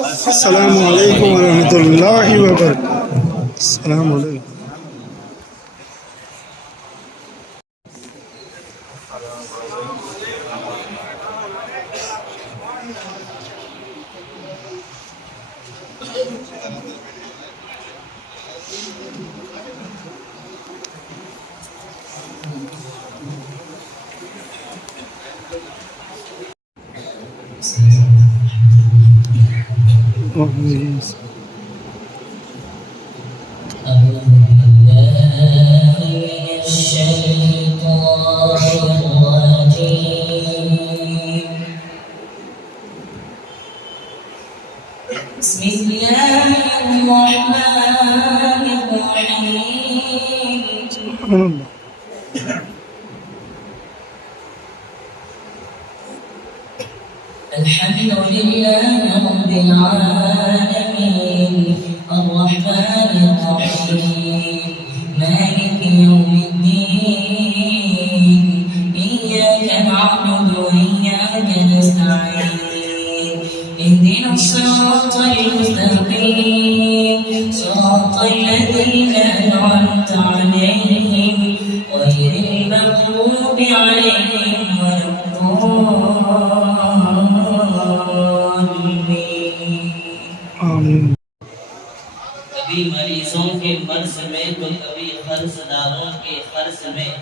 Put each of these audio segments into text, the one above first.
السلام علیکم ورحمۃ اللہ وبرکاتہ۔ السلام علیکم۔ بسم الله الرحمن الرحيم. الحمد لله رب العالمين الرحمن الرحيم مالك يوم الدين إياك نعبد وإياك نستعين اهدنا الصراط المستقيم صراط الذين أنعمت عليهم غير المغضوب عليهم ولا الضالين. کبھی مریضوں کے مرض میں تو کبھی قرض داروں کے قرض میں،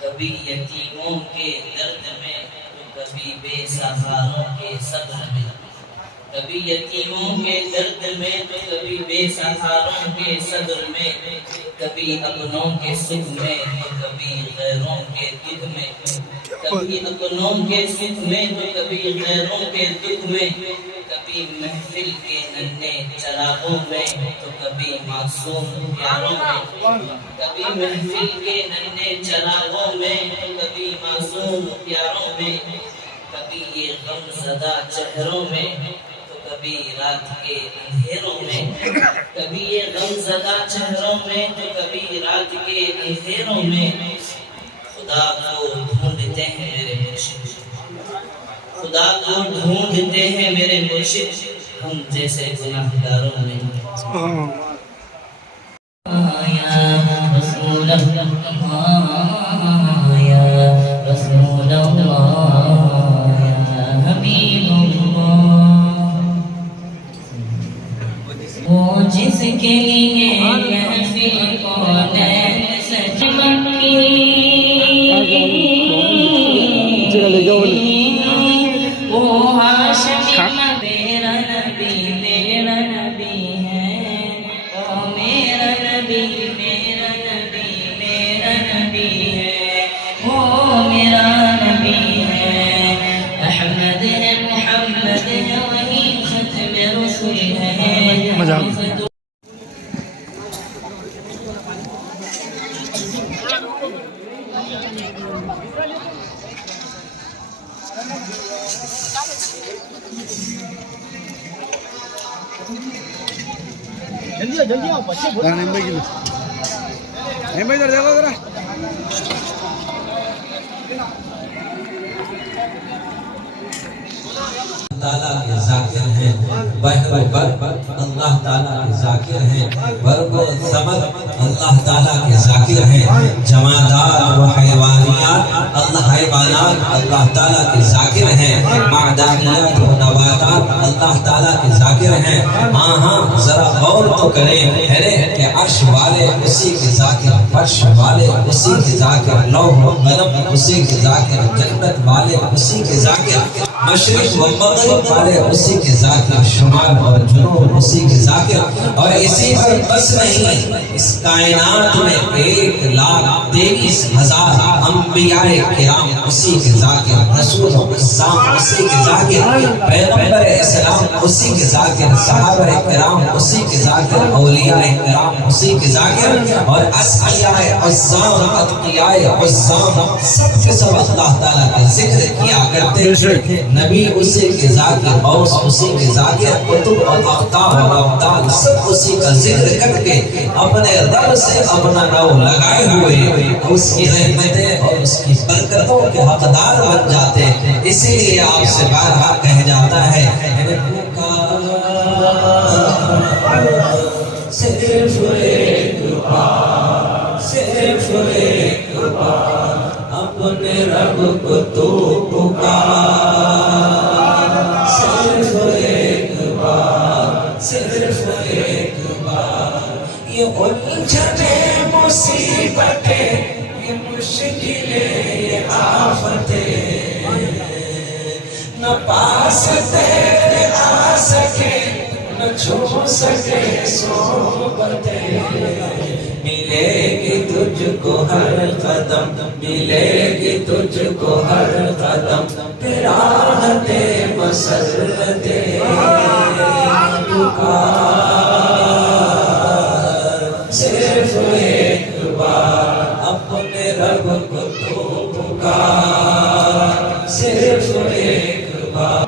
کبھی یتیموں کے درد میں تو کبھی بے سہاروں کے صبر میں، کبھی یتیموں کے درد میں تو کبھی بے سہاروں کے صبر میں، کبھی اپنوں کے سکھ میں تو کبھی غیروں کے دکھ میں، کبھی اپنوں کے سکھ میں تو کبھی غیروں کے دکھ میں، کبھی محفل کے ننھے چراغوں میں تو کبھی معصوم پیاروں میں، کبھی محفل کے ننھے چراغوں میں تو کبھی معصوم پیاروں میں، کبھی یہ غم زدہ چہروں میں تو کبھی رات کے اندھیروں میں، کبھی یہ غم زدہ چہروں میں تو کبھی رات کے اندھیروں میں، خدا کو ڈھونڈتے ہیں میرے مرشد، خدا کو ڈھونڈتے ہیں میرے مرشد ہم جیسے گناہگاروں میں۔ یا رسول اللہ یا رسول اللہ یا حبیب اللہ، وہ جس کے لیے محفل کونین سج بکی، وہ ہاشمی میرا نبی ہے، وہ میرا نبی میرا نبی میرا نبی ہے، وہ میرا نبی ہے، احمد ہے محمد ہے وہی ختم رسول ہے۔ جلدی آپ بچے بول رہے ہیں ادھر دیکھو ذرا۔ تعالیٰ کے ذاکر ہیں، بحر و بر اللہ تعالیٰ کے ذاکر ہیں، برق و ثمر اللہ تعالیٰ کے ذاکر ہیں، جمادات و حیوانیات حیوانات اللہ تعالیٰ کے ذاکر ہیں، معدنیات و نباتات اللہ تعالیٰ کے ذاکر ہیں۔ ہاں ذرا غور تو کریں کہ عرش والے اسی کے ذاکر، فرش والے اسی کے ذاکر، لوح و قلم اسی کے ذاکر، جنت والے اسی کے ذاکر، مشرق و مغرب والے اسی کے ذاکر، شمال اور جنوب اسی کے ذاکر، اور اسی پر بس نہیں، اس کائنات میں 1,23,000 انبیاء کرام اسی کے ذاکر، رسول اسلام اسی کے ذاکر، پیغمبر اسلام اسی کے ذاکر، صحابہ کرام اسی کے ذاکر، اولیاء کرام اسی کے ذاکر، اور اصحیاء عظام اتقیاء عظام سب کے سب اللہ تعالیٰ کا ذکر کیا کرتے ہیں۔ نبی اسی کے ذاکر، غوث اسی کے ذاکر، قطب اور اقطاب اور ابدال سب اسی کا ذکر کر کے اپنے رب سے اپنا نام لگائے ہوئے اس کی رحمتیں اور اس کی برکتوں کے حقدار بن جاتے ہیں۔ اسی لیے آپ سے بارہا کہہ جاتا ہے صرف ایک بار، صرف ایک بار اپنے رب کو تو پکار، صرف ایک بار، صرف ایک بار۔ یہ الجھنیں مصیبتیں، یہ مشکلیں، یہ آفتیں نہ پاس تیرے آ سکے، نہ چھو سکے صحبتیں، ملے گی تجھ کو ہر قدم، ملے گی تجھ کو ہر قدم، راحتِ مسرتِ پکار، صرف ایک بار اپنے رب کو تو پکار، صرف ایک بار،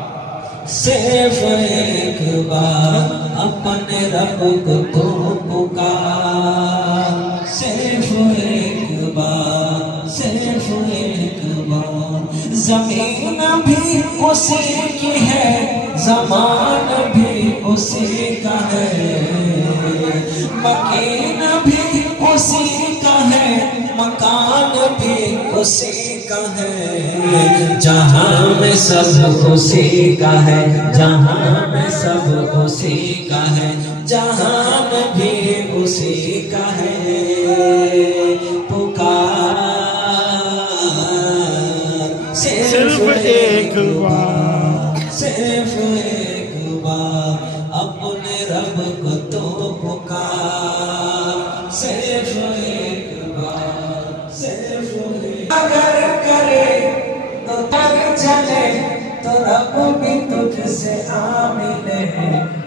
صرف ایک بار اپنے رب کو تو پکار، صرف ایک بار، صرف ایک بار۔ زمین بھی اسی کی ہے، زمان بھی اسی کا ہے، مکین بھی اسی کا ہے، مکان بھی اسی کا ہے، جہاں میں سب اسی کا ہے، جہاں میں سب اسی کا ہے، جہاں میں بھی اسی کا ہے، پکار صرف ایک بار، صرف ایک بار اپنے رب کو تو پکار، صرف ایک بار، صرف ایک بار۔ اگر کرے تو تر چلے تو رب بھی تجھ سے آ ملے،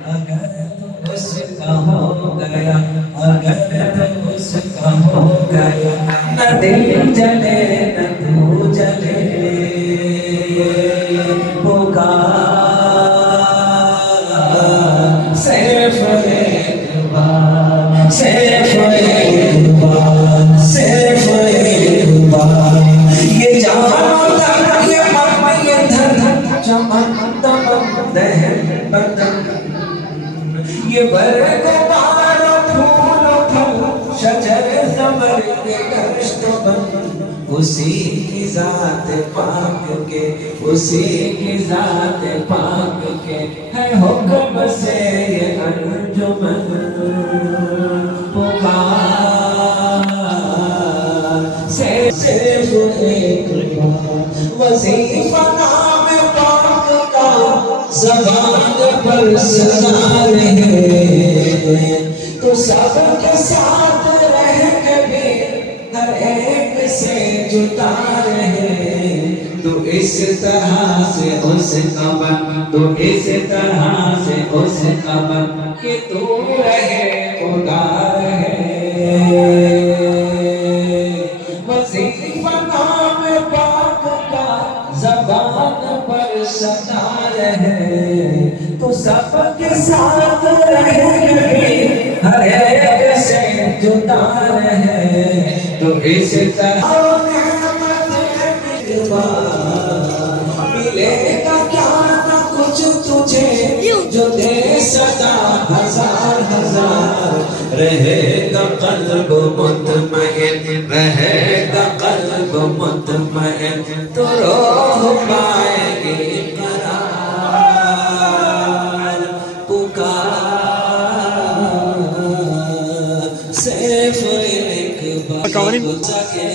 اگر تو اس کا ہو گیا، اگر تو اس کا ہو گیا، نہ دل جلے نہ تو جلے، پکار صرف ایک بار، صرف ایک بار، صرف ایک بار۔ یہ جان یہ مم یہ دھن چمن دمن دہن بدن، یہ برگ بار پھول پھل شجر زمر کے گشت بن، اسی کی ذات پاک کے، اسی کی ذات پاک کے ہے حکم سے یہ انجمن، پکار صرف ایک بار۔ وظیفہ نام پاک کا زبان پر سزا رہے، تو سب کے ساتھ رہ کے بھی ہر ایک سے جدا رہے، تو اس طرح سے اس کا بن، تو اس طرح سے اس کا بن کہ تو رہے خدا رہے، وظیفہ نام پاک کا زبان پر سدا رہے، تو سب کے ساتھ رہے ہر ایک سے جدا رہے، تو اس طرح ملے گا کیا نہ کچھ تجھے جو دے صدا ہزار ہزار، رہے گا قلب مطمئن، رہے گا قلب مطمئن، تو روح پائے گی قرار، پکار صرف ایک بار سکے،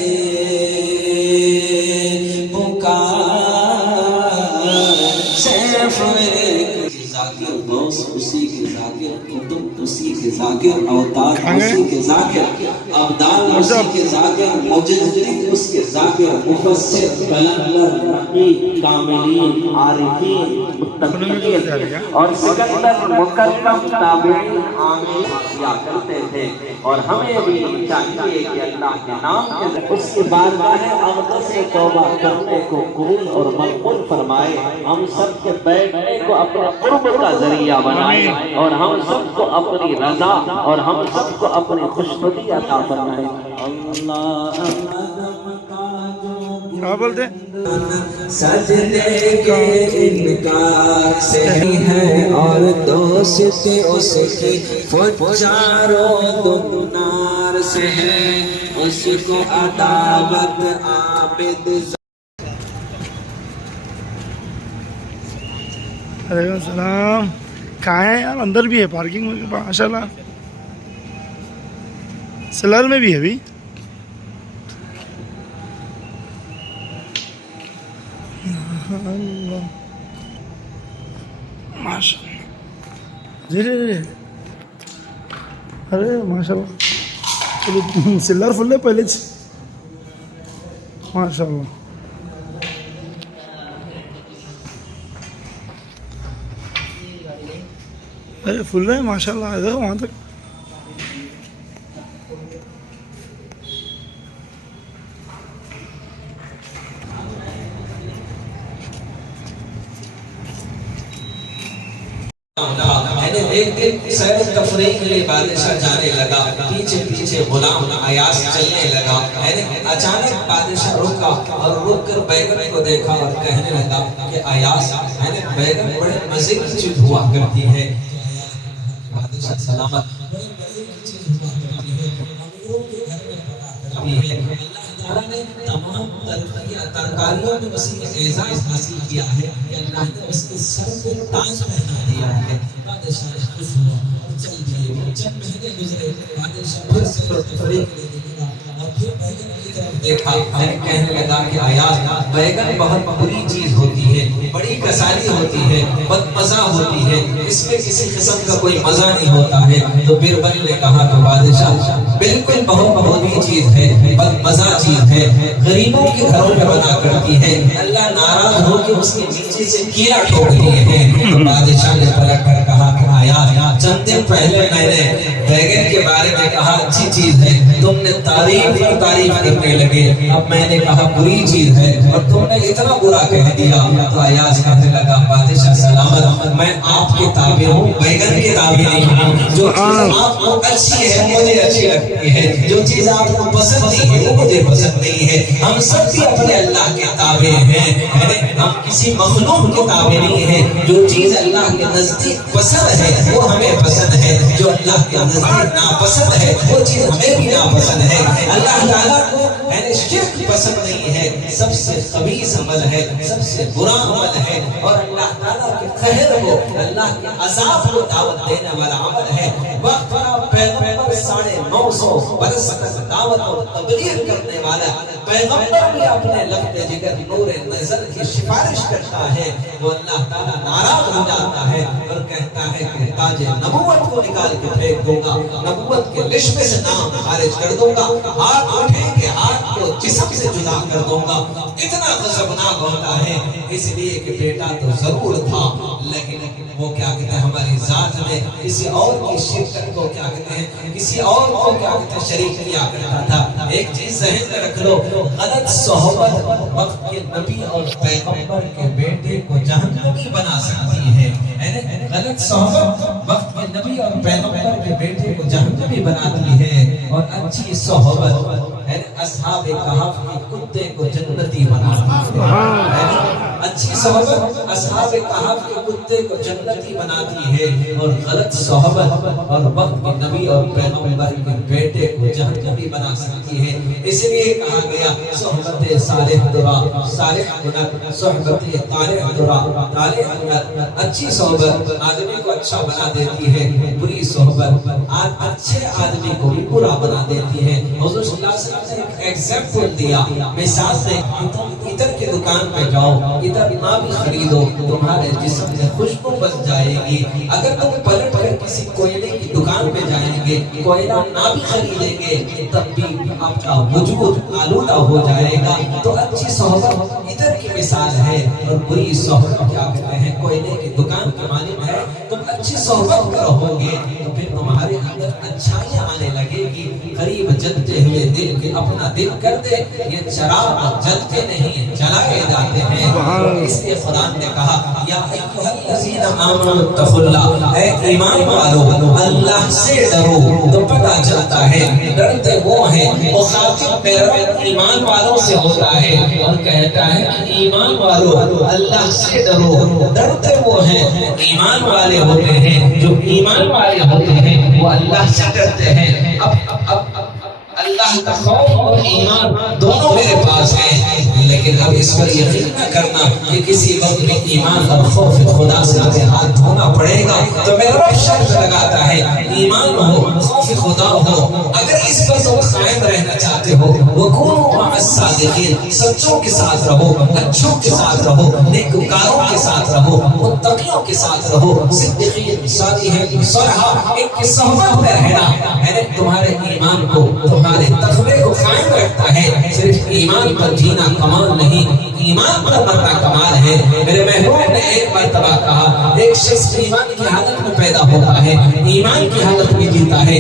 صرف ایک ذاکر غوث اسی کے ذاکر، قطب اسی کے ذاکر، اوتاد اسی کے ذاکر، ابدال اسی کے ذاکر، مجدد اس کے ذاکر، مفسر، کلندر، نقی، کاملین، عارفین، متقین اور سکندر مکرم تابعین عامل کیا کرتے تھے، اور ہمیں بھی چاہیے کہ اللہ کے نام کے اس کی بارگاہ اقدس سے توبہ کرنے کو قبول اور مقبول فرمائے، ہم سب کے بیٹھنے کو اپنے قرب کا ذریعہ بنائے، اور ہم سب کو اپنی رضا اور ہم سب کو اپنی خوشنودی عطا فرمائے۔ اللہ کیا بولتے سجدے کے انکار سے ہے اور دوست اس کی فجاروں دنار سے ہے اس کو عداوت عابد علیکم السلام. کہاں ہے یار؟ اندر بھی ہے پارکنگ میں ماشاء اللہ. سلر میں بھی ہے ابھی. ماشاء اللہ. جی جی جی. ارے ماشاء اللہ سلر فل ہے پہلے سے ماشاء اللہ. ارے فل ہے ماشاء اللہ. دیکھو وہاں تک ایک دن سیر تفریح کے لیے بادشاہ جانے لگا. پیچھے پیچھے غلام ایاس چلنے لگا. اچانک بادشاہ رکا اور رک کر بیگم کو دیکھا اور کہنے لگا کہ ایاس بیگم بڑے مزے کی چیز ہوا کرتی ہے. بادشاہ سلامت اللہ تعالیٰ نے تمام ترکاریوں میں وسیع اعزاز حاصل کیا ہے کہ اللہ نے اس کے سر پہ تاج پہنا دیا ہے. بادشاہ خوش ہوا اور چل دیے. چند مہینے گزرے. بادشاہ پھر سے تفریح کے لیے نکلا اور پھر بیگن کی طرف دیکھا. کہنے لگا کہ آیات بیگن بہت بری چیز ہوتی ہے, بڑی کسالی ہوتی ہے, بد مزہ ہوتی ہے, اس میں کسی قسم کا کوئی مزہ نہیں ہوتا ہے. تو بیربل نے کہا کہ بادشاہ بالکل بہت بری چیز ہے, بد مزہ چیز ہے, غریبوں کے گھروں میں بنا کرتی ہے. اللہ ناراض ہو کے اس کے نیچے سے کیڑا ٹھوک دیے ہیں. تو بادشاہ نے پلٹ کر کہا کہ آیات چند دن پہلے میں نے بیگن کے بارے میں کہا اچھی چیز ہے, تم نے تعریف پر تعریف کرنے لگے. اب میں نے کہا بری چیز ہے اور تم نے اتنا برا کہہ دیا. تو ایاز کہنے لگا بادشاہ سلامت میں آپ کے تابع ہوں, بیگن کے تابع نہیں ہوں. جو چیز آپ کو اچھی ہے مجھے اچھی لگتی ہے, جو چیز آپ کو پسند نہیں ہے وہ مجھے پسند نہیں ہے. ہم سب بھی اپنے اللہ کے تابع ہیں, ہم کسی مخلوق کے تابع نہیں ہیں. جو چیز اللہ کے نزدیک پسند ہے وہ ہمیں پسند ہے, جو اللہ کے نزدیک ناپسند ہے وہ چیز ہمیں بھی ناپسند ہے. اللہ تعالیٰ کو شرک پسند نہیں ہے, سب سے خبیث عمل ہے, سب سے برا عمل ہے, اور اللہ تعالیٰ کے قہر کو, اللہ کے عذاب کو دعوت دینے والا عمل ہے. وقت پر پیغمبر 950 برس تک دعوت اور تبلیغ کرنے والا پیغمبر بھی اپنے لفظ جگر نور نظر کی سفارش کرتا ہے, وہ اللہ تعالیٰ ناراض ہو جاتا ہے اور کہتا ہے کہ تاج نبوت کو نکال کے پھینک دوں گا, نبوت کے لشمے سے نام خارج کر دوں گا, ہاتھ اٹھیں گے ہاتھ کو جسم سے جدا کر دوں گا. اتنا غضبناک ہوتا ہے, اس لیے کہ بیٹا تو ضرور تھا لیکن وہ کیا کہتے ہیں ہماری ذات میں کسی اور کی شرکت کو کیا کہتے ہیں, کسی اور کو کیا کہتے ہیں شریک کیا کرتا تھا. ایک چیز ذہن میں رکھ لو, غلط صحبت وقت کے نبی اور پیغمبر کے بیٹے کو جہنمی بنا سکتی ہے. غلط صحبت وقت کے نبی اور پیغمبر کے بیٹے کو جہنمی بناتی ہے, اور اچھی صحبت اصحاب کہف کے کتے کو جنتی بناتی ہے. اچھی صحبت اصحاب کہف کے کتے کو جنتی بناتی ہے, اور غلط صحبت اور وقت کے نبی اور پیغمبر کے بیٹے کو جہنمی بنا سکتی ہے. اس لیے کہا گیا صحبت صالح درا صالح گنت, صحبت طالح درا طالح گنت. اچھی صحبت آدمی کو اچھا بنا دیتی ہے, بری صحبت اچھے آدمی کو بھی برا بنا دیتی ہے. حضور صلی اللہ علیہ وسلم نے ایک ایگزامپل دیا, مثال سے ادھر کے دکان پہ جاؤ, ادھر نہ بھی خریدو, تمہارے جسم میں خوشبو بس جائے گی. اگر تم پلٹ کر کسی کوئلے کی دکان پہ جائیں گے, کوئلہ نہ بھی خریدیں گے, تب بھی آپ کا وجود آلودہ ہو جائے گا. تو اچھی صحبت ادھر کی مثال ہے, اور بری صحبت کیا کہتے ہیں کوئلے کی دکان کے مانند ہے. تم اچھی صحبت رہو گے تو پھر تمہارے اندر اچھائیاں آنے لگے گی. قریب جلتے ہوئے دل کے اپنا دل کر دے, یہ چراغ جلتے نہیں جلائے جاتے ہیں. اس لیے خدا نے کہا یا ایھا الذین آمنوا اتقوا اللہ، اے ایمان والو اللہ سے ڈرو۔ تو پتہ چلتا ہے ڈرتے وہ ہیں، مخاطب میرا ایمان والوں سے ہوتا ہے اور کہتا ہے کہ ایمان والو اللہ سے ڈرو۔ ڈرتے وہ ہیں، ایمان والے ہوتے ہیں، جو ایمان والے ہوتے ہیں وہ اللہ سے ڈرتے ہیں۔ اب اللہ کا خوف اور ایمان دونوں میرے پاس ہیں، لیکن اب اس پر یقین نہ کرنا کہ کسی وقت میں ایمان اور خوف خدا سے مجھے ہاتھ دھونا پڑے گا۔ تو میرا رب شرط لگاتا ہے ایمان ہو، خوف خدا ہو، اگر اس پر تم قائم رہنا چاہتے ہو وَكُونُوا مَعَ الصَّادِقِينَ، سچوں کے ساتھ رہو، اچھوں کے ساتھ رہو، نیکوکاروں کے ساتھ رہو، متقیوں کے ساتھ رہو، صدیقین، صالحین، صالحہ، ان کی صحبت میں رہنا، یعنی تمہارے ایمان کو، تمہارے تقوی کو قائم رکھتا ہے۔ صرف ایمان پر جینا کمال نہیں، ایمان پر مرنا کمال ہے۔ میرے محبوب نے ایک مرتبہ کہا ایک شخص ایمان کی حالت میں پیدا ہوتا ہے، ایمان کی حالت میں جیتا ہے،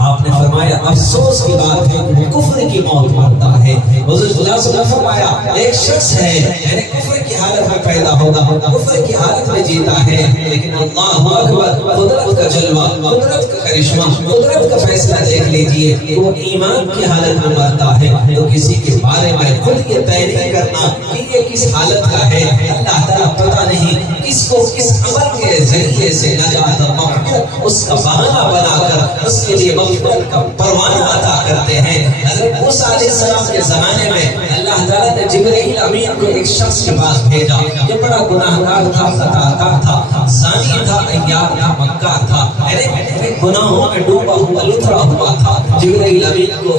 آپ نے فرمایا افسوس کی بات ہے کہ وہ کفر کی موت مرتا ہے۔ حضور صلی اللہ علیہ وسلم نے فرمایا ایک شخص ہے یعنی کفر کی حالت میں پیدا ہوگا، کفر کی حالت میں جیتا ہے، لیکن اللہ اکبر، قدرت کا جلوہ، قدرت کا کرشمہ، قدرت کا فیصلہ دیکھ لیجئے کہ وہ ایمان کی حالت میں مرتا ہے۔ تو کسی کے بارے میں خود یہ طے نہیں کرنا کہ یہ کس حالت کا ہے، اللہ تعالیٰ پتہ نہیں کس کو کس عمل کے ذریعے سے نجات اور مغفرت اس کا بہانہ بنا کر اس کے لیے کا پروانہ عطا کرتے ہیں۔ حضرت موسیٰ علیہ السلام کے زمانے میں اللہ تعالیٰ نے جبرائیل امین کو ایک شخص کے پاس بھیجا جو بڑا گناہگار تھا، خطاکار تھا، زانی تھا، عیار تھا، مکار تھا، یعنی گناہوں میں ڈوبا ہوا، لتھڑا ہوا تھا۔ جبرائیل امین کو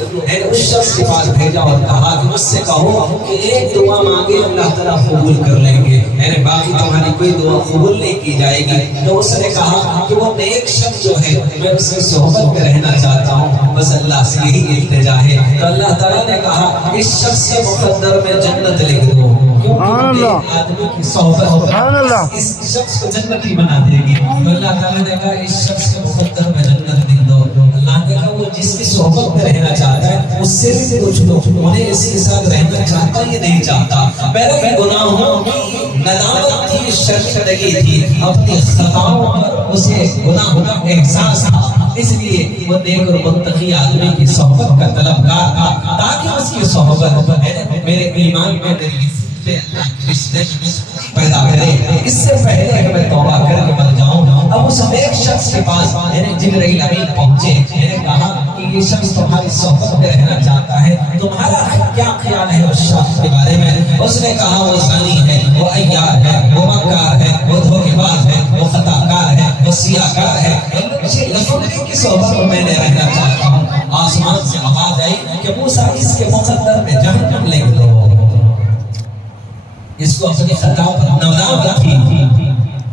اس شخص کے پاس بھیجا اور کہا کہ مجھ سے کہو کہ ایک دعا مانگے اللہ تعالیٰ قبول کر لیں گے، یعنی باقی تمہاری کوئی دعا قبول نہیں کی جائے گی۔ تو اس نے کہا کہ وہ نیک شخص جو ہے میں اس کی صحبت میں رہنا چاہتا ہوں، بس اللہ سے یہی التجا ہے۔ تو اللہ تعالیٰ نے کہا اس شخص کے مقدر میں جنت لکھ دو، کیونکہ آدمی کی صحبت اس شخص کو جنتی بنا دے گی۔ تو اللہ تعالیٰ نے کہا اس شخص کے مقدر میں جنت لکھ دو۔ اللہ نے کہا وہ جس کی صحبت میں رہنا چاہتا ہے اس سے بھی کچھ لو، انہیں اس کے ساتھ رہنا چاہتا ہی نہیں چاہتا۔ میرے گناہوں کی ندامت تھی، شرمندگی تھی، اپنی خطاؤں پر اسے گناہوں کا احساس تھا، اس لیے وہ نیک اور متقی آدمی کی صحبت کا طلبگار تھا تاکہ اس کی صحبت میرے ایمان میں میری رشتے پیدا کرے۔ اس سے پہلے کہ میں توبہ کر کے مر جاؤں، اب اس ایک شخص کے پاس جبرائیل امین پہنچے، میں نے کہا کہ یہ شخص تمہاری صحبت میں رہنا چاہتا ہے، تمہارا کیا خیال ہے اس شخص کے بارے میں؟ اس نے کہا وہ زانی ہے، وہ عیار ہے، وہ مکار ہے، وہ دھوکے باز ہے، وہ خطاکار ہے، وہ سیاہکار ہے، کی صحبت میں میں نے رہنا چاہتا ہوں۔ آسمان سے آواز آئی کہ موسیٰ اس کے مقدر میں جہنم لکھ دو، اس کو اپنی خطا پر ندامت تھی،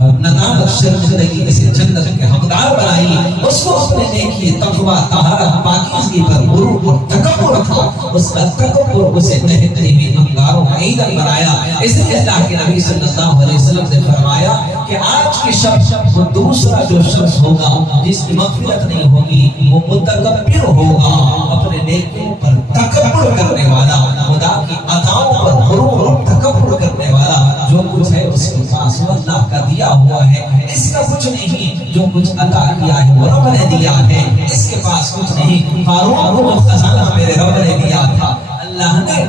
ندامت شرمندگی اسے جنت کے حقدار بنائی، اس کو اپنے نیکی، تقوی، طہارت، پاکیزگی پر غرور اور تکبر تھا، اس کا تکبر اسے دہتے ہوئے انگاروں کا ایندھن بنایا۔ اس لیے اللہ کے نبی صلی اللہ علیہ وسلم نے فرمایا کہ آج کی شخص وہ دوسرا جو شخص ہوگا جس کی مغفرت نہیں ہوگی وہ متکبر ہوگا، اپنے نیکیوں پر تکبر کرنے والا، خدا کی عطاؤں پر غرور اور تکبر کرنے والا۔ جو کچھ ہے اس کے پاس وہ اللہ کا دیا ہوا ہے، اس کا کچھ نہیں، جو کچھ عطا کیا ہے وہ رب نے دیا ہے، اس کے پاس کچھ نہیں۔ قارون کو جو خزانہ میرے رب نے دیا تھا، اللہ نے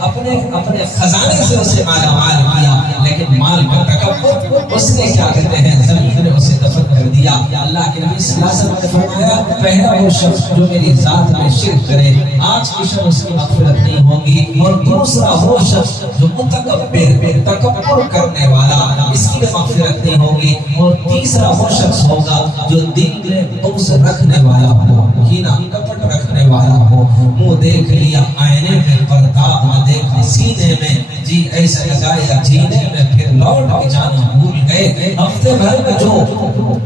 اپنے خزانے سے اسے مالا مال کیا، لیکن مال کا تکبر اس نے کیا کہتے ہیں زمین میں اسے دفن کر دیا۔ اللہ کے نبی صلی اللہ علیہ وسلم نے فرمایا پہلا وہ شخص جو میری ذات میں شرک کرے آج کی شب اس کی مغفرت نہیں ہوگی، اور دوسرا وہ شخص جو متکبر تکبر کرنے والا اس کی مغفرت نہیں ہوگی، اور تیسرا وہ شخص ہوگا جو دل میں بغض رکھنے والا ہو، کینہ کپٹ رکھنے والا ہو، منہ دیکھ لیا آئینے میں پرتاب نہ دیکھ سینے میں، جی ایسا لگایا جینے میں پھر لوٹ کے جانا بھول گئے۔ ہفتے بھر میں جو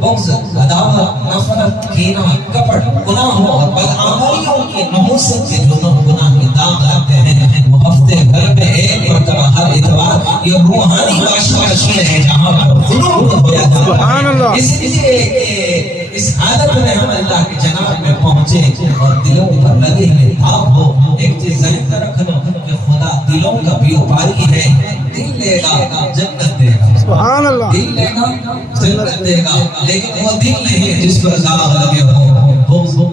بغض، عداوت، نفرت، کینہ، کپٹ، گناہوں اور بدعملیوں کی نحوست کے جو گناہ کے داغ لگتے ہیں، وہ ہفتے بھر میں ایک مرتبہ ہر اتوار یہ روحانی واشواشی ہے جہاں پر غلوب ہو جاتا ہے۔ اس لیے اس حالت میں ہم اللہ کے جناب میں پہنچے اور دلوں پر لگے ہوئے تاب ہو۔ ایک چیز ذہن میں رکھ لو کہ خدا دلوں کا بیوپاری ہے، دل لے گا جنت دے گا، سبحان اللہ، دل لے گا جنت دے گا، لیکن وہ دل نہیں جس پر داغ لگے ہو،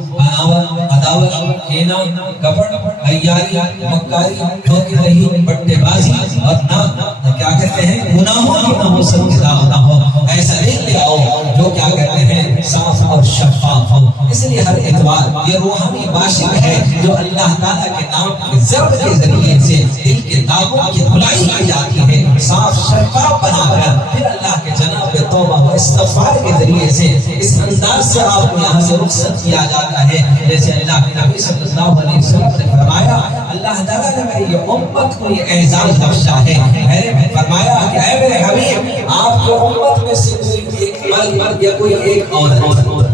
عداوت، کینہ، کپٹ، عیاری، مکاری، دھوکے دہی، بٹے بازی اور نہ کیا کہتے ہیں گناہوں کی ناموسن کے داغ نہ ہو، ایسا دل لے آؤ جو کیا کہتے ہیں صاف اور شفاف ہو۔ اس لیے ہر اتوار یہ روحانی باشر ہے جو اللہ تعالیٰ کے نام کے ضرب کے ذریعے سے دل کے داغوں کی دھلائی کی جاتی ہے، صاف شفاف بنا کر پھر اللہ کے جناب توبہ و استغفار کے ذریعے سے اس انداز سے آپ کو یہاں سے رخصت کیا جاتا ہے، جیسے اللہ کے نبی صلی اللہ علیہ وسلم نے فرمایا اللہ تعالیٰ نے میری یہ امت کو یہ اعزاز بخشا ہے، میں نے فرمایا کہ اے میرے حبیب آپ کو امت میں سے کوئی ایک مرد یا کوئی ایک عورت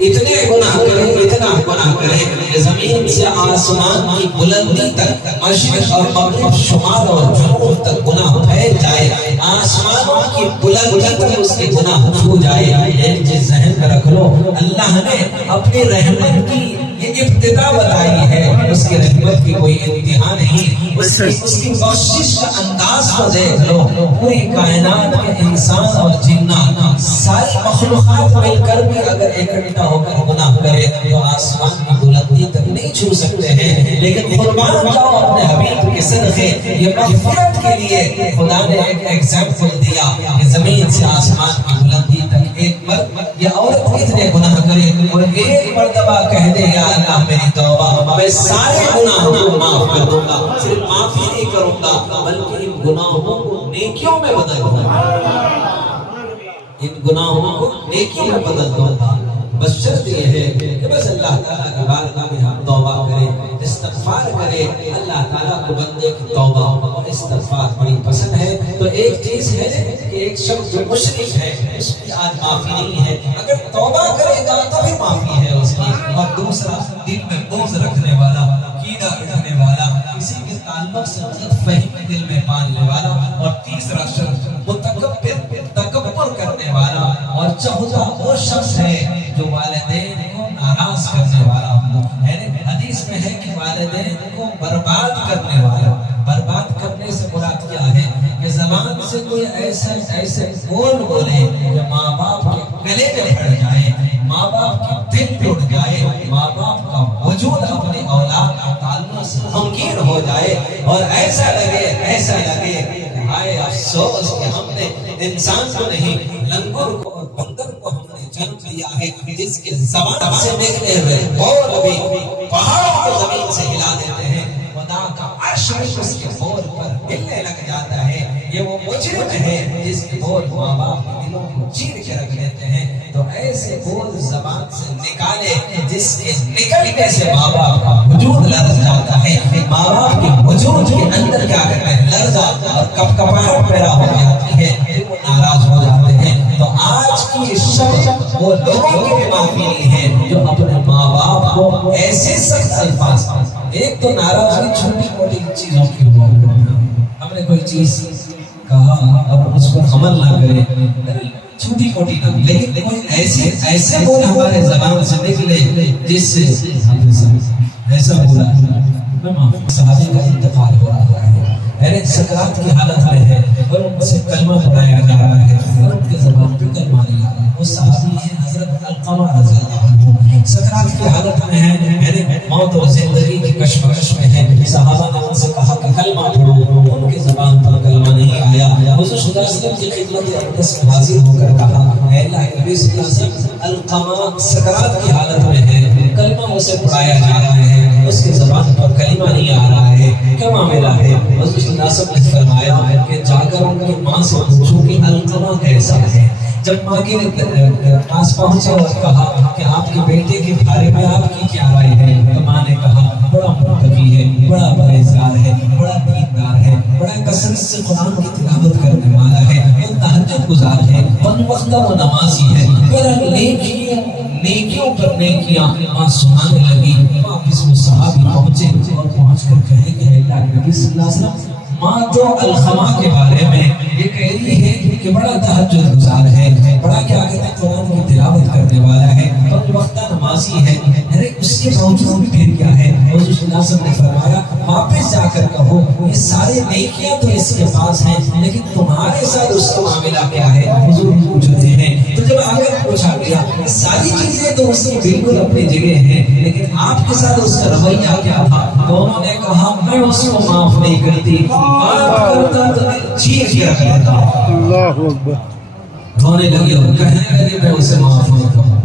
اتنے گناہ کرے، اتنا گناہ کرے کہ زمین سے آسمان کی بلندی تک، مشرق اور مغرب، شمال اور جنوب تک گناہ پھیل جائے، آسمانوں کی بلندی تک اس کے گناہ چھو جائے۔ ایک چیز ذہن میں رکھ لو، اللہ نے اپنی رحمت کی یہ ابتدا بتائی ہے، اس کی رحمت کی کوئی انتہا نہیں، اس کی بخشش کا انداز کو دیکھ لو، پوری کائنات کے انسان اور جنات ساری مخلوقات مل کر بھی اگر اکٹھا ہو کر گناہ کرے تو آسمان کی بلندی تک نہیں چھو سکتے ہیں، لیکن قربان جاؤ اپنے حبیب کے صدقے یہ مغفرت کے لیے خدا نے ایک ایگزامپل دیا کہ زمین سے آسمان کی بلندی تک ایک مرد یا عورت اتنے گناہ کرے اور ایک مرتبہ کہہ دے یا اللہ میری توبہ، میں سارے گناہوں کو معاف کر دوں گا، صرف معافی نہیں کروں گا بلکہ ان گناہوں کو نیکیوں میں بدل دوں گا، ان گناہوں کو نیکیوں میں بدل دوں گا۔ بس شرط یہ ہے کہ بس اللہ تعالیٰ کی بارگاہ میں ہم توبہ کریں، استغفار کریں، اللہ تعالیٰ کو بندے کی توبہ اور استغفار بڑی پسند ہے۔ تو ایک چیز ہے کہ ایک شخص جو مشرک ہے اس کی آج معافی نہیں ہے، اگر توبہ کرے گا تو بھی معافی ہے اس کی، اور دوسرا دل میں بغض رکھنے والا، کینہ رکھنے والا، کسی کے تعلق سے غلط فہمی دل میں پالنے والا، اور تیسرا شخص تکبر کرنے والا اور چوتھا وہ شخص ہے جو والدین کو ناراض کرنے والا ہے۔ حدیث میں ہے کہ والدین کو برباد کرنے والا، برباد کرنے سے مراد کیا ہے کہ زبان سے کوئی ایسے بول بولے کہ ماں باپ کے گلے میں پڑ جائے، ماں باپ کی دل ٹوٹ جائے، ماں باپ کا وجود اپنی اولاد کا تعلق سے غمگین ہو جائے، اور ایسا لگے ہائے افسوس کہ ہم نے انسان کو نہیں لنگور کو اور بندر کو ہم نے جنم دیا ہے، جس کے زبان سے نکلے ہوئے بول بھی پہاڑوں کو زمین سے ہلا دیتے ہیں، خدا کا عرش بھی اس کے بول پر ہلنے لگ جاتا ہے۔ یہ وہ مجرم ہے جس کے بول ماں باپ کے دلوں کو چیر کے رکھ لیتے ہیں۔ تو ایسے بول زبان سے نکالے جس کے نکلنے سے ماں باپ کا وجود لرز جاتا ہے، ماں باپ کے وجود کے اندر کیا کرتے ہیں لرزا اور کپکپاہٹ پیدا ہو جاتی ہے، پھر وہ ناراض ہو جاتے ہیں۔ تو آج کی شب وہ لوگوں کی بھی معافی نہیں ہے جو اپنے ماں باپ کو ایسے سخت الفاظ، ایک تو ناراضگی چھوٹی موٹی چیزوں کی ہو، ہم نے کوئی چیز کہا اب اس پر عمل نہ کرے، چھوٹی موٹی نہ، لیکن کوئی ایسے بول ہمارے زبان سے نکلے جس سے ایسا بولا صحابی کا انتقال ہو رہا ہے، سکرات کی حالت میں ہے اور ان سے کلمہ بتایا جا رہا ہے اور ان کے زبان پہ کلمہ نہیں آ رہا ہے، وہ صحابی ہے حضرت علقمہ رضی اللہ عنہ، سکرات کی حالت میں ہے، موت اور زندگی کی کشمکش میں ہے، صحابہ نے ان سے کہا کہ کلمہ پڑھو، ان کی زبان پر کلمہ نہیں آیا، حضور صلی اللہ علیہ وسلم کی خدمت اقدس میں حاضر ہو کر کہا اے اللہ کے نبی صلی اللہ علیہ وسلم علقمہ سکرات کی حالت میں ہے، کلمہ اسے پڑھایا جا رہا ہے، اس کی زبان پر کلمہ نہیں آ رہا ہے، کیا معاملہ ہے؟ حضور صلی اللہ علیہ وسلم نے فرمایا کہ جا کر ان کی ماں سے پوچھو کہ علقمہ کیسا ہے۔ جب ماں کے پاس پہنچا اور کہا کہ آپ کے بیٹے کے بارے میں آپ کی کیا رائے ہے، تو ماں نے کہا بڑا متقی ہے، بڑا پرہیزگار ہے، بڑا دیندار ہے، بڑا کثرت سے قرآن کی تلاوت کرنے والا ہے، وہ تہجد گزار ہے، پن وقتہ وہ نمازی ہے، پھر نیکیوں پر نیکیاں ماں سنانے لگی۔ واپس وہ صحابی پہنچے اور پہنچ کر کہے کہ اللہ کے نبی صلی اللہ علیہ وسلم ماں تو الخما کے بارے میں یہ کہہ رہی ہے کہ بڑا تہجد گزار ہے، بڑا کیا کہتے ہیں قرآن کی تلاوت کرنے والا ہے، اور وقتہ نمازی ہے۔ ارے اس کے باوجود پھر کیا ہے؟ حضور صلی اللہ علیہ وسلم نے فرمایا واپس جا کر کہو یہ سارے نیکیاں تو اس کے پاس ہیں، لیکن تمہارے ساتھ اس کا معاملہ کیا ہے؟ حضور پوچھتے ہیں۔ تو جب آگے پوچھا گیا ساری چیزیں تو اس کی بالکل اپنی جگہ ہیں، لیکن آپ کے ساتھ اس کا رویہ کیا تھا؟ تو انہوں نے کہا میں اس کو معاف نہیں کرتی، معاف کرتا تو چیخ کے رکھ لیتا۔ اللہ اکبر۔ رونے لگے اور کہنے لگے میں اسے معاف نہیں کروں۔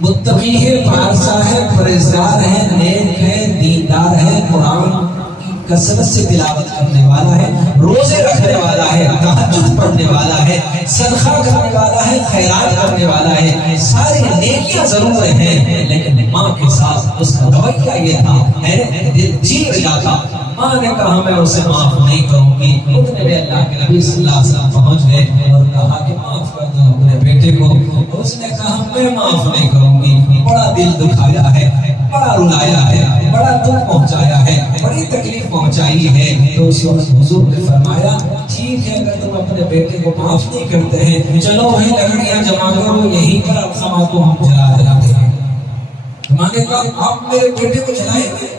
متقی ہے، پارسا ہے، پرہیزگار ہے، نیک ہے، دیندار ہے، قرآن کی کثرت سے تلاوت کرنے والا ہے، روزے رکھنے والا ہے، تہجد پڑھنے والا ہے، صدقہ کرنے والا ہے، خیرات کرنے والا ہے، ساری نیکیاں ضرور ہیں، لیکن ماں کے ساتھ اس کا رویہ یہ تھا، دل چیر جاتا۔ ماں نے کہا میں اسے معاف نہیں کروں گی۔ اتنے میں اللہ کے نبی صلی اللہ علیہ وسلم پہنچ گئے اور کہا کہ معاف کر دو اپنے بیٹے کو۔ اس نے کہا میں معاف نہیں کروں گی، بڑا دل دکھایا ہے، بڑا رلایا ہے، بڑا دکھ پہنچایا ہے، بڑی تکلیف پہنچائی ہے۔ تو اس وقت حضور نے فرمایا ٹھیک ہے اگر تم اپنے بیٹے کو معاف نہیں کرتے ہیں چلو وہی لکڑیاں جمع کرو، یہیں پر الخما کو ہم جلا دیتے ہیں۔ ماں نے کہا آپ میرے بیٹے کو جلائیں گے؟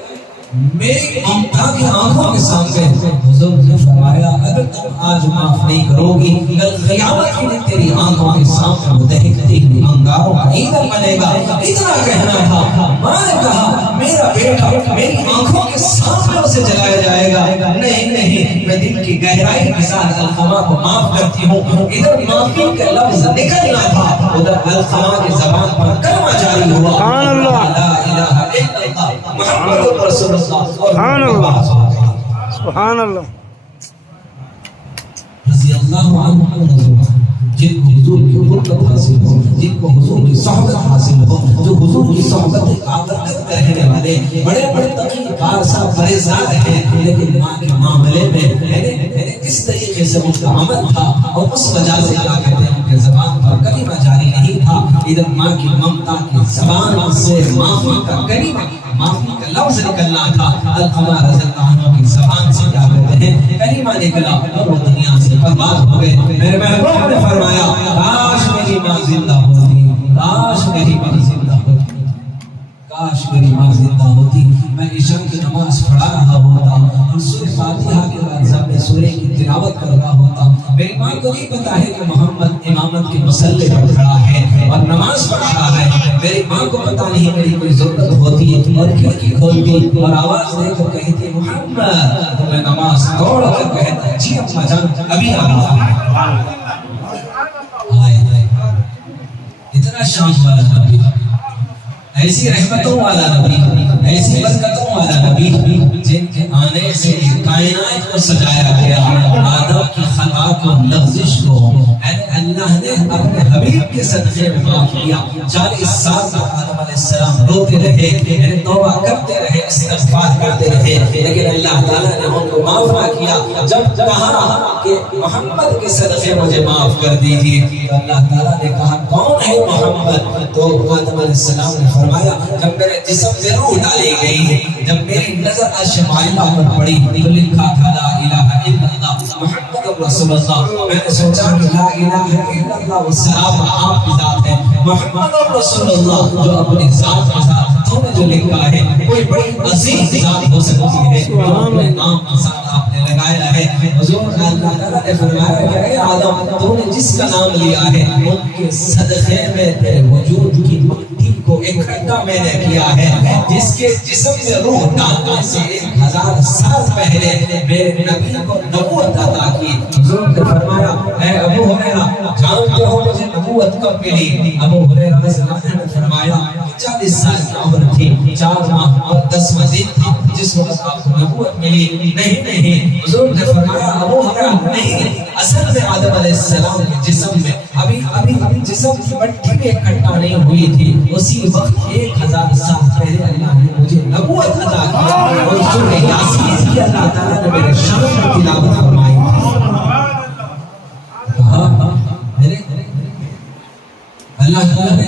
میری ممتا کی آنکھوں کے سامنے حضور نے فرمایا اگر تم آج معاف نہیں کرو گی کل قیامت کے دن تیری آنکھوں کے سامنے وہ دہکتی ہوئی انگاروں کا ایندھن بنے گا۔ اتنا کہنا تھا۔ ماں نے کہا میرا بیٹا میری آنکھوں کے سامنے اسے جلایا جائے گا؟ نہیں نہیں، میں دل کی گہرائی کے ساتھ الخما کو معاف کرتی ہوں۔ ادھر معافی کا لفظ نکلنا تھا، ادھر الخما کی زبان پر کلمہ جاری ہوا، سبحان اللہ، لا الہ الا اللہ محمد رسول اللہ، سبحان اللہ، سبحان اللہ۔ رضی اللہ عنہ جن کو حضور کی قربت حاصل ہو، جن کو حضور کی صحبت حاصل ہو، جو حضور کی صحبت عابدت رہنے والے بڑے بڑے تقی پارسا پرہیزگار ہیں، لیکن ماں کے معاملے میں کس طریقے سے ان کا عمل تھا اور اس وجہ سے کیا کہتے ہیں ان کے زبان پر کلمہ جاری نہیں تھا۔ ادھر ماں کی ممتا کی زبان سے معافی کا کلمہ، معافی کا لفظ نکلنا تھا۔ القما رضی اللہ عنہ کی زبان سے کیا کہتے ہیں کلمہ نکلا اور وہ دنیا سے برباد ہو گئے۔ میرے محبوب نے فرمایا کاش میری ماں زندہ ہوتی، کاش میری ماں زندہ ہوتی، کاش میری ماں زندہ ہوتی، میں عشاء کی نماز پڑھا رہا ہوتا اور سورہ فاتحہ کے بعد میں سورہ کی تلاوت کر رہا ہوتا۔ میری ماں کو نہیں پتا ہے کہ محمد امامت کے مسلح پر کھڑا ہے اور نماز پڑھ رہا ہے۔ میری ماں کو پتا نہیں میری کوئی ضرورت ہوتی اور کھڑکی کھولتی اور آواز دے کر کہتی محمد، تو میں نماز دوڑ کر کہتا جی اما جان ابھی آ رہا ہے۔ اتنا شان والا نبی، ایسی رحمتوں والا نبی، ایسی برکتوں والا نبی جن کے آنے سے کائنات کو سجایا گیا، آدم کی خطا کو لغزش کو اللہ نے اپنے حبیب کے صدقے میں معاف کیا۔ 40 سال تک آدم علیہ السلام روتے رہے، توبہ کرتے رہے، استغفار کرتے رہے، لیکن اللہ تعالیٰ نے ان کو معاف نہ کیا۔ جب کہا کہ محمد کے صدقے مجھے معاف کر دیجیے تو اللہ تعالیٰ نے کہا کون ہے محمد؟ تو آدم علیہ السلام نے فرمایا جب میرے جسم میں روح ڈالی گئی، جب میری نظر عرش معلہ پر پڑی تو لکھا تھا لا الہ الا اللہ محمد رسول اللہ۔ میں نے سوچا کہ لا الہ الا اللہ وہ سلام آپ کی ذات ہے، محمد رسول اللہ جو اپنی ذات کے ساتھ تو نے جو لکھا ہے کوئی بڑی عظیم ذات ہو سکتی ہے جو اپنے نام کے ساتھ آپ نے لگایا ہے۔ حضور اللہ تعالیٰ نے فرمایا کہ اے آدم تو نے جس کا نام لیا ہے ان کے صدقے میں تیرے وجود کی مٹی کو اکٹھا میں نے کیا ہے، جس کے جسم میں روح ڈالنے سے 1000 سال پہلے میرے نبی کو نبوت عطا کی۔ حضور نے فرمایا اے ابو ہریرہ جانتے ہو مجھے نبوت کب ملی؟ ابو ہریرہ رضی اللہ عنہ نے فرمایا 40 سال کی عمر تھی، 4 ماہ اور 10 دن تھا جس وقت آپ کو نبوت ملی۔ نہیں حضور نے فرمایا ابو ہریرہ نہیں، اصل میں آدم علیہ السلام کے جسم میں ابھی جسم کی مٹی میں اکٹھا نہیں ہوئی تھی، اسی وقت 1000 سال پہلے اللہ نے مجھے نبوت عطا کی اور سورہ یاسین کی اللہ تعالیٰ نے میرے شان میں تلاوت فرمائی۔ اللہ تعالیٰ نے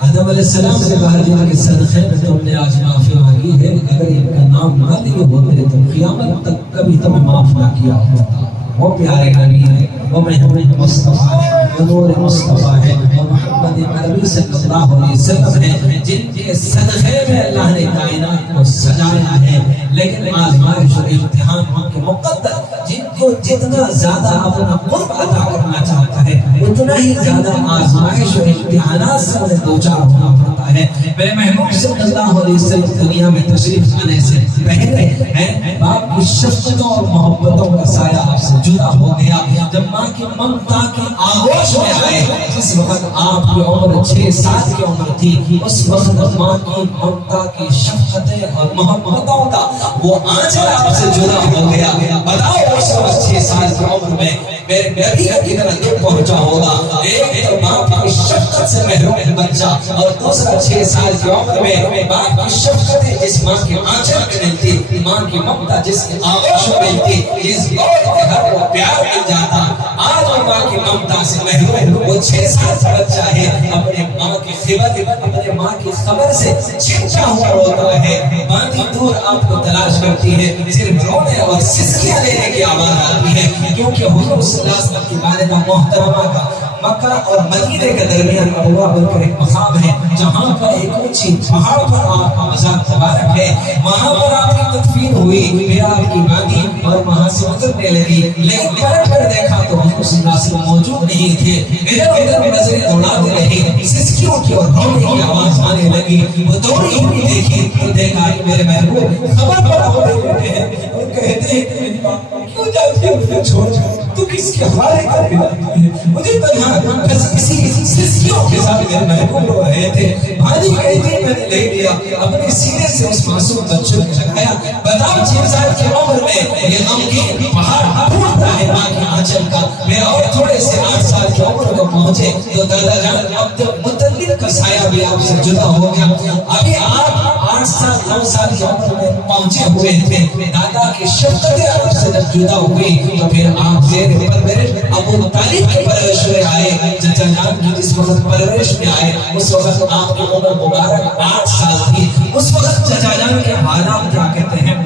آدم علیہ السلام سے کہا جن کے صدقے میں تم نے آج معافی مانگی یہ ہے اگر ان کا نام نہ لیے ہوتے تو قیامت تک کبھی تمہیں معاف نہ کیا ہوتا. وہ پیارے نبی ہے، وہ محمد مصطفیٰ ہے، وہ نور مصطفیٰ ہے، وہ محمد عربی صلی اللہ علیہ وسلم ہے، جن کے صدقے میں اللہ نے کائنات کو سجایا ہے. لیکن آزمائش اور امتحان ان کے مقدر، جن کو جتنا زیادہ اپنا قرب عطا کرنا چاہتا ہے اتنا ہی زیادہ آزمائش اور امتحانات سے انہیں دوچار ہونا پڑتا ہے. میرے محبوب صلی اللہ علیہ وسلم دنیا میں تشریف لانے سے پہلے باپ کی شفقتوں اور محبتوں کا سایہ آپ سے جدا ہو گیا. جب ماں کی ممتا کی آغوش میں آئے، جس وقت آپ کی عمر 6 سال کی عمر تھی، اس وقت ماں کی ممتا کی شفقتیں اور محبتوں کا وہ آنچل آپ سے جدا ہو گیا. بتاؤ اس وقت 6 سال کی عمر میں میرے نبی کا کتنا دل پہنچا ہوگا. ایک تو باپ کی شفقت سے محروم بچہ، اور دوسرا 6 سال کی عمر میں باپ کی شفقتیں جس ماں کے آنچل میں ملتی، ماں کی ممتا جس کی آغوش میں ملتی، جس گود کے ہر وہ پیار مل جاتا. آج وہ ماں کی ممتا سے محروم وہ 6 سال کا بچہ ہے، اپنے ماں کی خبر، اپنے ماں کی خبر سے چنچا ہوا روتا ہے. باندھی دور آپ کو تلاش کرتی ہے، صرف رونے اور سسکیاں لینے کی آواز آتی ہے. کیونکہ حضور صلی اللہ علیہ وسلم کی والدہ محترمہ کا مکہ اور مدینے کے درمیان ابوا بن کر ایک مقام ہے، جہاں پر ایک اونچی پہاڑ پر آپ کا مزار مبارک ہے. وہاں پر آپ کی تدفین ہوئی، پھر آپ کی باندھی اور وہاں سے گزرنے لگی. لیکن پلٹ کر دیکھا تو حضور صلی اللہ علیہ وسلم موجود نہیں تھے. ادھر ادھر نظریں دوڑاتے رہے، سسکیوں کی اور رونے کی آواز آنے لگی. وہ دوڑی ہوئی دیکھی تو دیکھا کہ میرے محبوب خبر پڑا ہوئے بیٹھے ہیں اور کہتے ہیں کیوں جاتی ہے مجھے چھوڑ، تو کس کے حوالے کر کے لاتی ہے مجھے تنہا. کسی سسکیوں کے ساتھ میرے محبوب رو رہے تھے. بھائی کہتے ہیں میں نے لے لیا، اپنے سینے سے اس معصوم بچے کو جگایا. بتاؤ 6 سال کی عمر میں یہ غمگین پہاڑ ٹوٹتا ہے ماں کے آنچل کا. میں اور تھوڑے سے 8 سال کی عمر کو پہنچے تو دادا جان عبد المطلب کا سایہ بھی آپ سے جدا ہو گیا. ابھی آپ 8 سال 9 سال کی عمر میں پہنچے ہوئے تھے. دادا کی شفقتیں آپ سے جب جدا ہوئی تو پھر آپ زیر پرورش ابو طالب کی پرورش میں آئے. چچا جان کی جس وقت پرورش میں آئے اس وقت آپ کی عمر مبارک 8 سال تھی. اس وقت چچا جان کے حالات کیا کہتے ہیں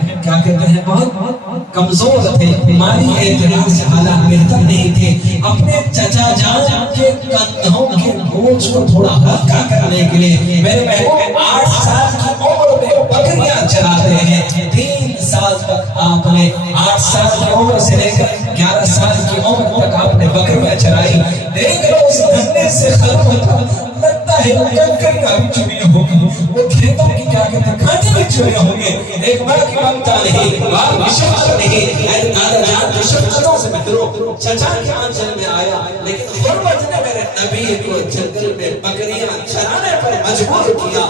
بہت کمزور تھے، مالی اعتبار سے حالات بہتر نہیں تھے. اپنے چچا جان کے کندھوں کے بوجھ کو تھوڑا ہلکا کرنے کے لیے میرے محبوب 8 سال کی عمر میں بکریاں چراتے ہیں. 3 سال تک آپ نے 8 سال کی عمر سے لے کر 11 سال کی عمر تک آپ نے بکریاں چرائی. دیکھ لو اس گھنے سے خرم لگتا ہے کنکریاں بھی چوری ہوگی، وہ کھیتوں کی کیا کہتے ہیں کھانے بھی چوری ہوگی. ایک بار کی ممتا نہیں، باپ کی شفقت نہیں. دادا جان کی شفقتوں سے محروم چچا کے آنچل میں آیا، لیکن غربت نے میرے نبی کو جنگل میں بکریاں چرانے پر مجبور کیا.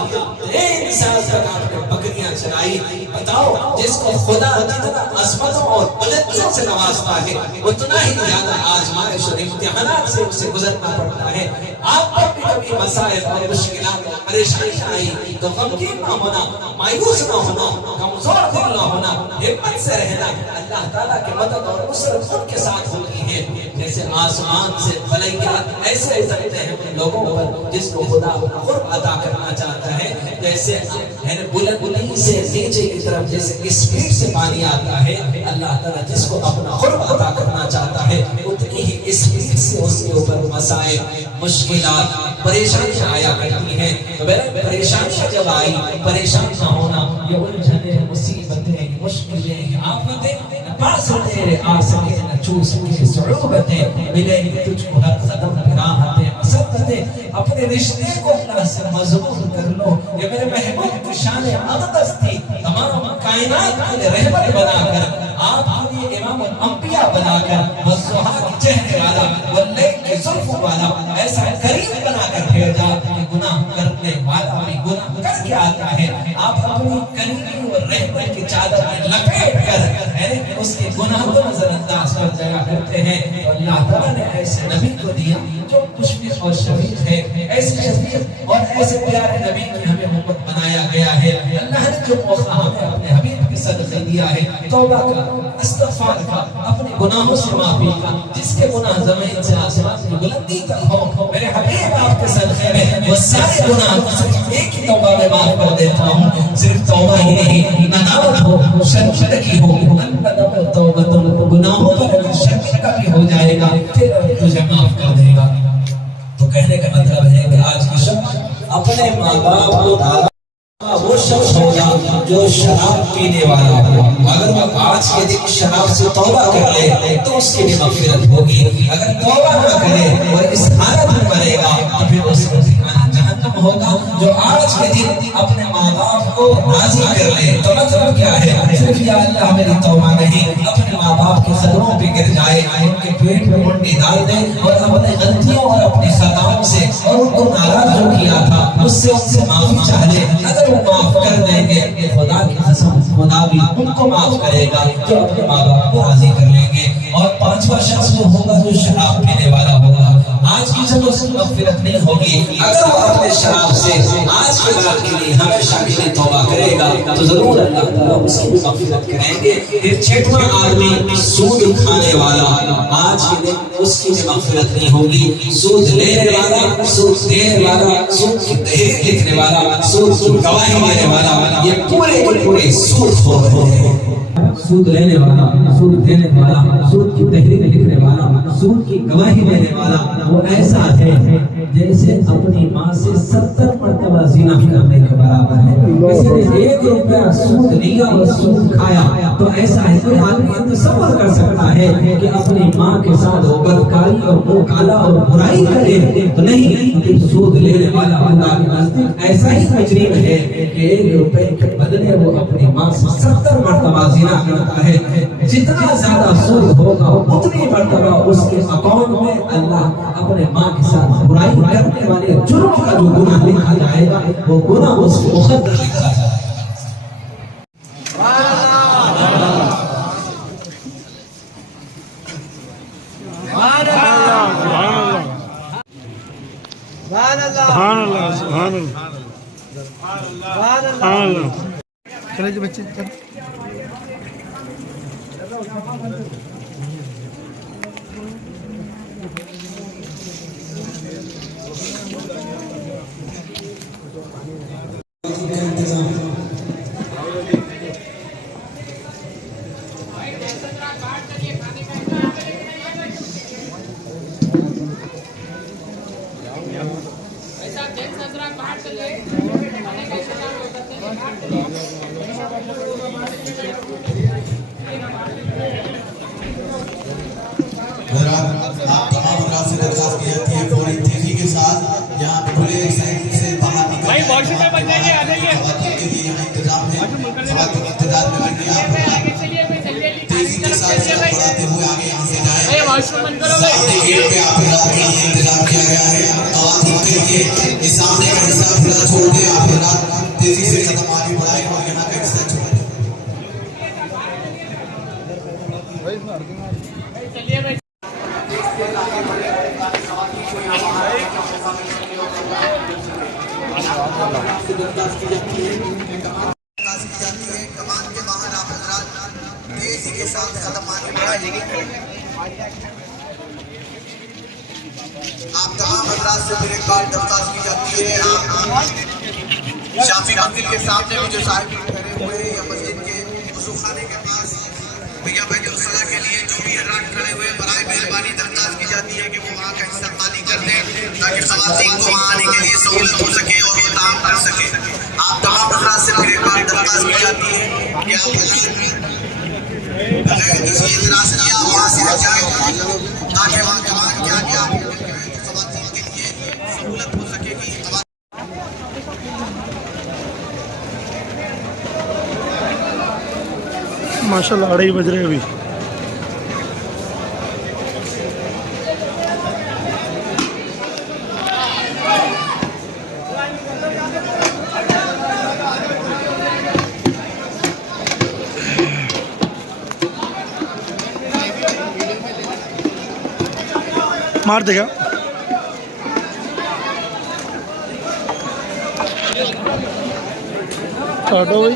3 سال تک آپ نے بکریاں چرائی. بتاؤ جس کو خدا جتنا عظمتوں اور بلندیوں سے نوازتا ہے اتنا ہی زیادہ آزمائش اور امتحانات سے اسے گزرنا پڑتا ہے. آپ پر بھی کبھی مسائل اور مشکلات اور پریشانیاں آئی تو غمگین نہ ہونا، مایوس نہ ہونا، کمزور دل نہ ہونا، ہمت سے رہنا. اللہ تعالیٰ کی مدد اور نصرت ان کے ساتھ ہوتی ہے جیسے آسمان سے فلکیات ایسے اترتے ہیں ان لوگوں پر جس کو خدا اپنا قرب عطا کرنا چاہتا ہے. جیسے بلندی سے نیچے کی طرف جیسے اسپیڈ سے پانی آتا ہے، اللہ تعالیٰ جس کو اپنا قرب عطا کرنا چاہتا ہے اتنی ہی اسپیڈ سے اس کے اوپر مسائل، مشکلات، پریشانیاں آیا کرتی ہیں. پریشانیاں جب آئی، پریشان نہ ہونا. یہ الجھنیں، مصیبتیں، مشکلیں، آفتیں پاس تیرے آ سکے نہ چھو سکے صعوبتیں، ملیں گے تجھ کو ہر قدم پہ راحتیں، مسقتیں. اپنے رشتے کو اللہ سے مضبوط کر لو. یہ میرے محبوب کی شان اقدس تھی، تمام کائنات کے لیے رحمت بنا کر، آپ کے لیے امام الانبیاء بنا کر، والضحیٰ کے چہرے والا، واللیل کے زلف والا، ایسا کریم بنا کر بھیجا کہ گناہ کرنے والا بھی گناہ کر کے آتا ہے. آپ اپنی کریمی اور رحمت کی چادر میں لپیٹ کر اس کے گناہ کو نظر انداز کر دیا کرتے ہیں. اللہ تعالیٰ نے ایسے نبی کو دیا جو مشفق اور شفیق ہے. ایسے شفیق اور ایسے پیارے نبی کی ہمیں امت بنایا گیا ہے. اللہ نے جو موقع ہمیں اپنے حبیب کے صدقے دیا ہے توبہ کا، استغفار کا، اپنے گناہوں سے معافی کا، جس کے گناہ زمین سے آسمان کی بلندی تک ہو، میرے حبیب آپ کے صدقے میں وہ سارے گناہ صرف ایک ہی توبہ میں معاف کر دیتا ہوں۔ صرف توبہ ہی نہیں، ندامت ہو، شرمندگی ہو، ندامت توبہ گناہوں پر اگر شرمندہ کا بھی ہو جائے گا پھر تجھے معاف کر دے گا۔ تو کہنے کا مطلب ہے کہ آج کی شخص اپنے ماں باپ کو ناراض وہ شخص ہوگا جو شراب پینے والا ہو، اگر وہ آج کے دن شراب سے توبہ کر لے تو اس کی بھی مغفرت ہوگی۔ اگر توبہ نہ کرے اور اس حالت میں مرے گا تو پھر اس کو جہنم ہوگا۔ جو آج کے دن اپنے ماں باپ کو راضی کر لے تو مطلب کیا ہے؟ صرف یا اللہ میری توبہ نہیں، اپنے ماں باپ کے قدموں پہ گر جائے، ان کے پیٹ میں منڈی ڈال دے اور اپنے غلطیوں اور اپنی خطاؤں سے اور ان کو ناراض جو کیا تھا اس سے معافی چاہ لے۔ اگر وہ معاف کر دیں گے خدا کی قسم خدا بھی ان کو معاف کرے گا جو اپنے ماں باپ کو راضی کر لیں گے۔ اور پانچواں شخص وہ ہوگا جو شراب پینے والا ہوگا۔ آج کی جب اس کی مغفرت نہیں ہوگی، اگر وہ اپنے شراب سے آج کے بعد کے لیے ہمیشہ کے لیے توبہ کرے گا تو ضرور اللہ تعالیٰ اس کی مغفرت کریں گے۔ پھر چھٹواں آدمی سود کھانے والا، آج کے دن اس کی مغفرت نہیں ہوگی۔ سود لینے والا، سود دینے والا، سود کی تحریر لکھنے والا، سود کی گواہی دینے والا، یہ پورے کے پورے سود خور ہیں۔ سود لینے والا، سود دینے والا، سود کی تحریر لکھنے والا، سود کی گواہی دینے والا وہ ایسا ہے جیسے اپنی ماں سے 70 مرتبہ زنا کرنے کے برابر ہے۔ کسی نے 1 روپیہ سود لیا اور سود کھایا تو ایسا ہے، کوئی آدمی تصور کر سکتا ہے کہ اپنی ماں کے ساتھ وہ بدکاری اور منہ کالا اور برائی کرے تو نہیں، کہ سود لینے والا اللہ کے نزدیک ایسا ہی مجرم ہے کہ 1 روپے کے بدلے وہ اپنی ماں سے 70 مرتبہ زنا کرتا ہے۔ جتنا زیادہ سود ہوگا اتنی مرتبہ اس کے اکاؤنٹ میں اللہ اپنے ماں کے ساتھ برائی کرنے والے جرم کا جو گناہ لکھا جائے گا وہ گناہ اس کو مقدر لکھا جائے گا۔ سبحان اللہ، سبحان اللہ۔ چلے جو بچے چل۔ آپ تمام حضرات سے میرے کارڈ درخواست کی جاتی ہے، آپ شافی منزل کے سامنے میں جو صاحب کھڑے ہوئے ہیں یا مسجد کے وضو خانے کے پاس یا بیت الخلاء کے لیے جو بھی حضرات کھڑے ہوئے برائے مہربانی درخواست کی جاتی ہے کہ وہ وہاں کا حصہ خالی کر دیں تاکہ خواتین کو وہاں آنے کے لیے سہولت ہو سکے اور وہ کام کر سکے۔ آپ تمام حضرات سے میرے کارڈ درخواست کی جاتی ہے کہ آپ اگر کسی اعتراض کیا وہاں سے ہٹ جائیں تاکہ وہاں جماعت کے آگے آپ خواتین کے لیے سہولت ہو سکے گی۔ ماشاءاللہ 2:30 بج رہے ابھی۔ مار دے گا کاٹو بھائی۔